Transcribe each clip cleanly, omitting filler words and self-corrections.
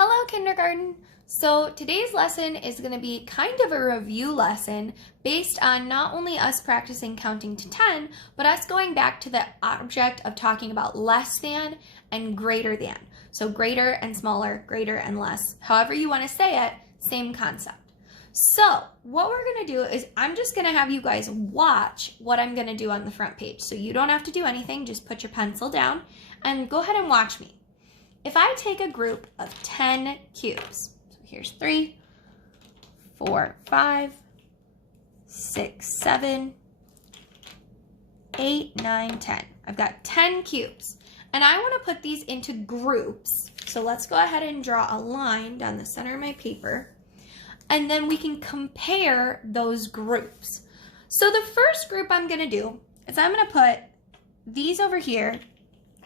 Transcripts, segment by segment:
Hello, kindergarten. So today's lesson is going to be kind of a review lesson based on not only us practicing counting to 10, but us going back to the object of talking about less than and greater than. So greater and smaller, greater and less, however you want to say it, same concept. So what we're going to do is I'm just going to have you guys watch what I'm going to do on the front page. So you don't have to do anything, just put your pencil down and go ahead and watch me. If I take a group of 10 cubes, so here's 3, 4, 5, 6, 7, 8, 9, 10. I've got 10 cubes, and I want to put these into groups. So let's go ahead and draw a line down the center of my paper, and then we can compare those groups. So the first group I'm going to do is I'm going to put these over here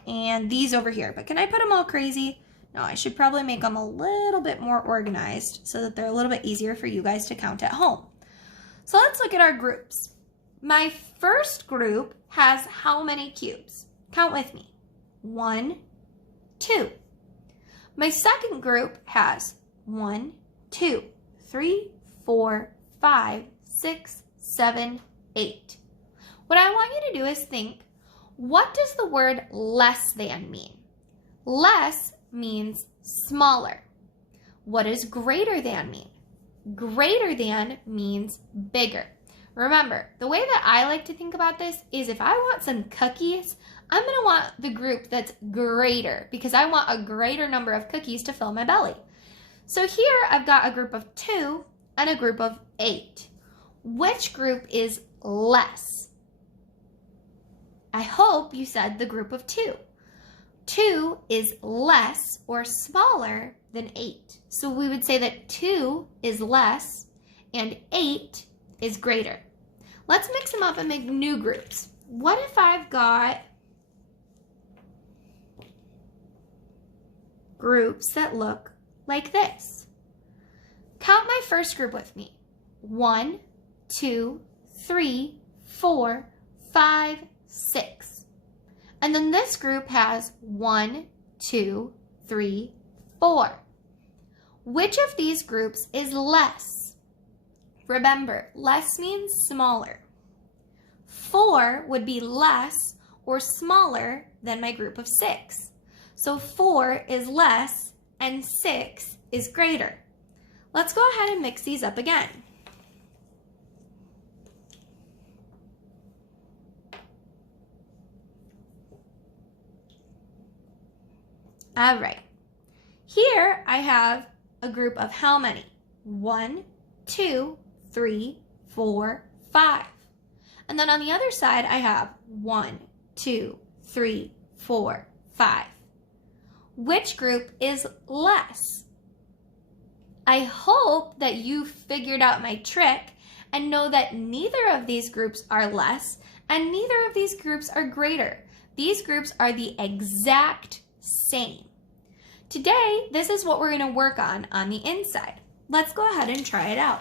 and these over here. But can I put them all crazy? No, I should probably make them a little bit more organized so that they're a little bit easier for you guys to count at home. So let's look at our groups. My first group has how many cubes? Count with me. 1, 2. My second group has 1, 2, 3, 4, 5, 6, 7, 8. What I want you to do is think, what does the word less than mean? Less means smaller. What does greater than mean? Greater than means bigger. Remember, the way that I like to think about this is if I want some cookies, I'm going to want the group that's greater because I want a greater number of cookies to fill my belly. So here I've got a group of 2 and a group of 8. Which group is less? I hope you said the group of 2. 2 is less or smaller than 8. So we would say that 2 is less and 8 is greater. Let's mix them up and make new groups. What if I've got groups that look like this? Count my first group with me. 1, 2, 3, 4, 5, 6. And then this group has 1, 2, 3, 4. Which of these groups is less? Remember, less means smaller. 4 would be less or smaller than my group of 6. So 4 is less and 6 is greater. Let's go ahead and mix these up again. All right, here I have a group of how many? 1, 2, 3, 4, 5. And then on the other side, I have 1, 2, 3, 4, 5. Which group is less? I hope that you figured out my trick and know that neither of these groups are less and neither of these groups are greater. These groups are the exact same. Today, this is what we're going to work on the inside. Let's go ahead and try it out.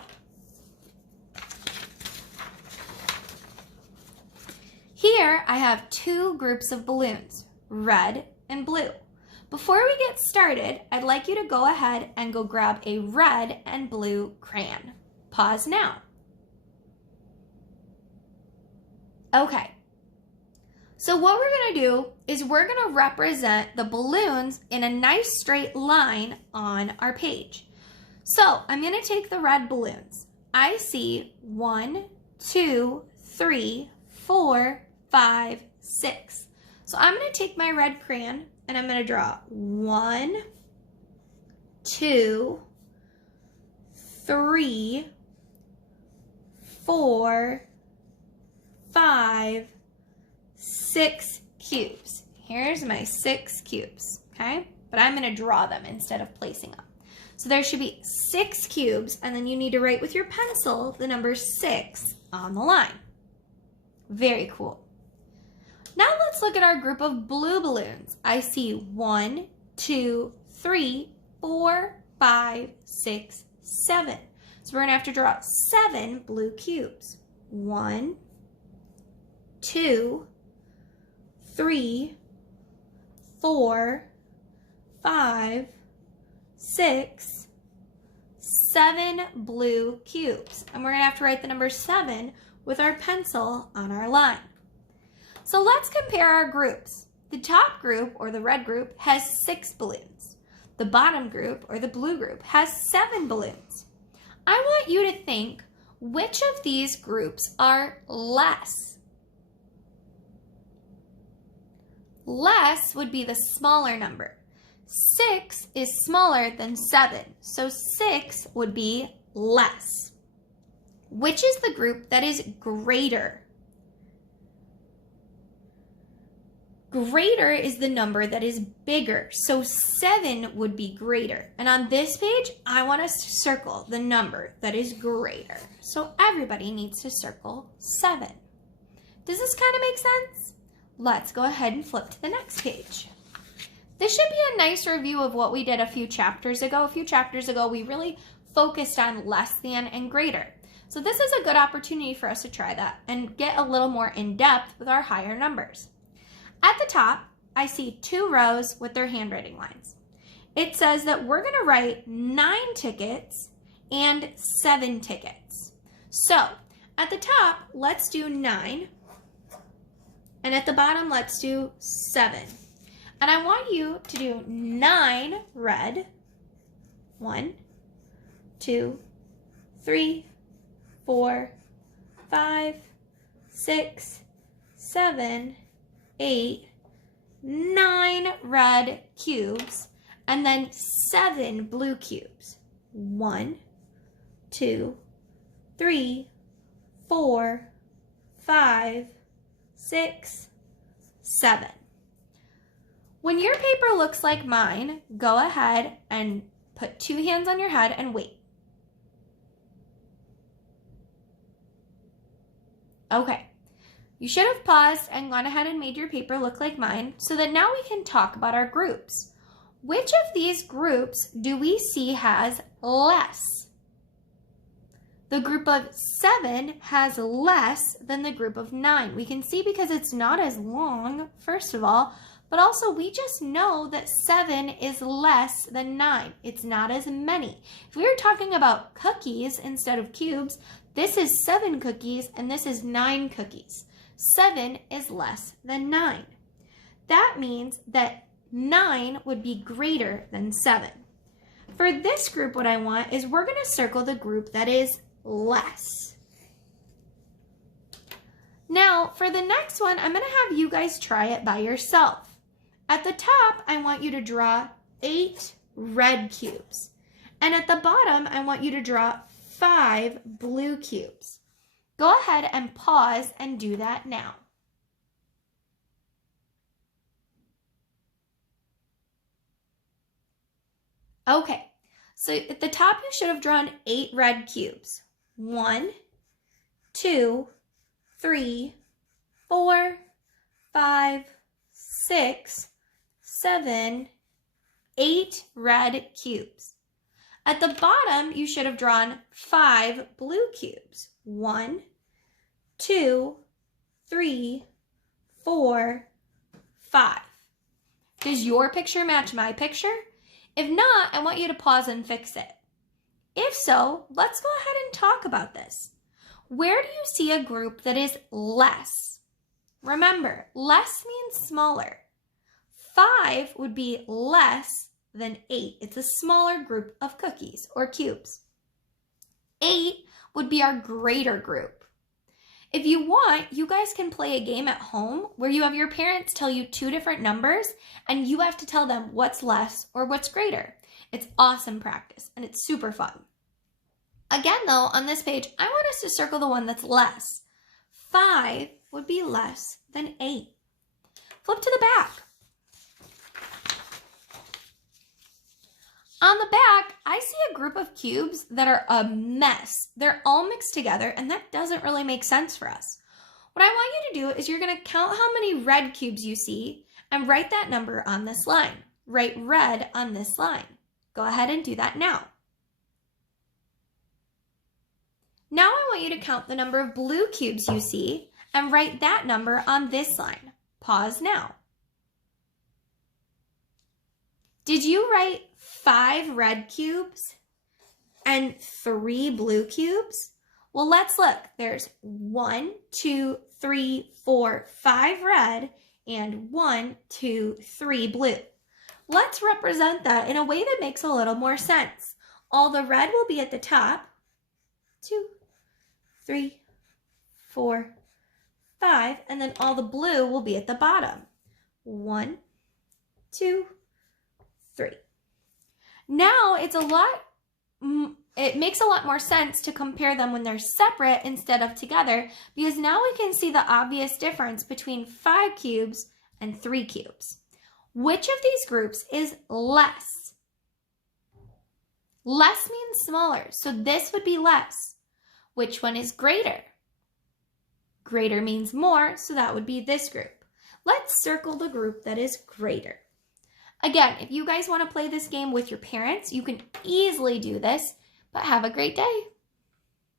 Here, I have 2 groups of balloons, red and blue. Before we get started, I'd like you to go ahead and go grab a red and blue crayon. Pause now. Okay. So what we're going to do is we're going to represent the balloons in a nice straight line on our page. So I'm going to take the red balloons. I see 1, 2, 3, 4, 5, 6. So I'm going to take my red crayon and I'm going to draw 1, 2, 3, 4, 5, 6 cubes. Here's my 6 cubes, okay? But I'm going to draw them instead of placing them. So there should be 6 cubes, and then you need to write with your pencil the number 6 on the line. Very cool. Now let's look at our group of blue balloons. I see 1, 2, 3, 4, 5, 6, 7. So we're going to have to draw 7 blue cubes. 1, 2, 3, 4, 5, 6, 7 blue cubes. And we're going to have to write the number 7 with our pencil on our line. So let's compare our groups. The top group, or the red group, has 6 balloons. The bottom group, or the blue group, has 7 balloons. I want you to think, which of these groups are less? Less would be the smaller number. 6 is smaller than 7, so 6 would be less. Which is the group that is greater? Greater is the number that is bigger, so 7 would be greater. And on this page, I want us to circle the number that is greater. So everybody needs to circle 7. Does this kind of make sense? Let's go ahead and flip to the next page. This should be a nice review of what we did a few chapters ago. A few chapters ago, we really focused on less than and greater. So this is a good opportunity for us to try that and get a little more in depth with our higher numbers. At the top, I see 2 rows with their handwriting lines. It says that we're going to write 9 tickets and 7 tickets. So at the top, let's do 9. And at the bottom, let's do 7. And I want you to do 9 red. 1, 2, 3, 4, 5, 6, 7, 8, 9 red cubes, and then 7 blue cubes. 1, 2, 3, 4, 5, 6, 7. When your paper looks like mine, go ahead and put 2 hands on your head and wait. Okay. You should have paused and gone ahead and made your paper look like mine so that now we can talk about our groups. Which of these groups do we see has less? The group of 7 has less than the group of 9. We can see because it's not as long, first of all, but also we just know that 7 is less than 9. It's not as many. If we were talking about cookies instead of cubes, this is 7 cookies and this is 9 cookies. 7 is less than 9. That means that 9 would be greater than 7. For this group, what I want is we're going to circle the group that is less. Now, for the next one, I'm going to have you guys try it by yourself. At the top, I want you to draw 8 red cubes. And at the bottom, I want you to draw 5 blue cubes. Go ahead and pause and do that now. Okay, so at the top you should have drawn 8 red cubes. 1, 2, 3, 4, 5, 6, 7, 8 red cubes. At the bottom, you should have drawn 5 blue cubes. 1, 2, 3, 4, 5. Does your picture match my picture? If not, I want you to pause and fix it. If so, let's go ahead and talk about this. Where do you see a group that is less? Remember, less means smaller. 5 would be less than 8. It's a smaller group of cookies or cubes. 8 would be our greater group. If you want, you guys can play a game at home where you have your parents tell you 2 different numbers and you have to tell them what's less or what's greater. It's awesome practice and it's super fun. Again though, on this page, I want us to circle the one that's less. 5 would be less than 8. Flip to the back. On the back, I see a group of cubes that are a mess. They're all mixed together, and that doesn't really make sense for us. What I want you to do is you're going to count how many red cubes you see and write that number on this line. Write red on this line. Go ahead and do that now. Now I want you to count the number of blue cubes you see and write that number on this line. Pause now. Did you write 5 red cubes and 3 blue cubes? Well, let's look. There's 1, 2, 3, 4, 5 red and 1, 2, 3 blue. Let's represent that in a way that makes a little more sense. All the red will be at the top. 2, 3, 4, 5, and then all the blue will be at the bottom. 1, 2, 3. Now it makes a lot more sense to compare them when they're separate instead of together, because now we can see the obvious difference between 5 cubes and 3 cubes. Which of these groups is less? Less means smaller, so this would be less. Which one is greater? Greater means more, so that would be this group. Let's circle the group that is greater. Again, if you guys want to play this game with your parents, you can easily do this, but have a great day.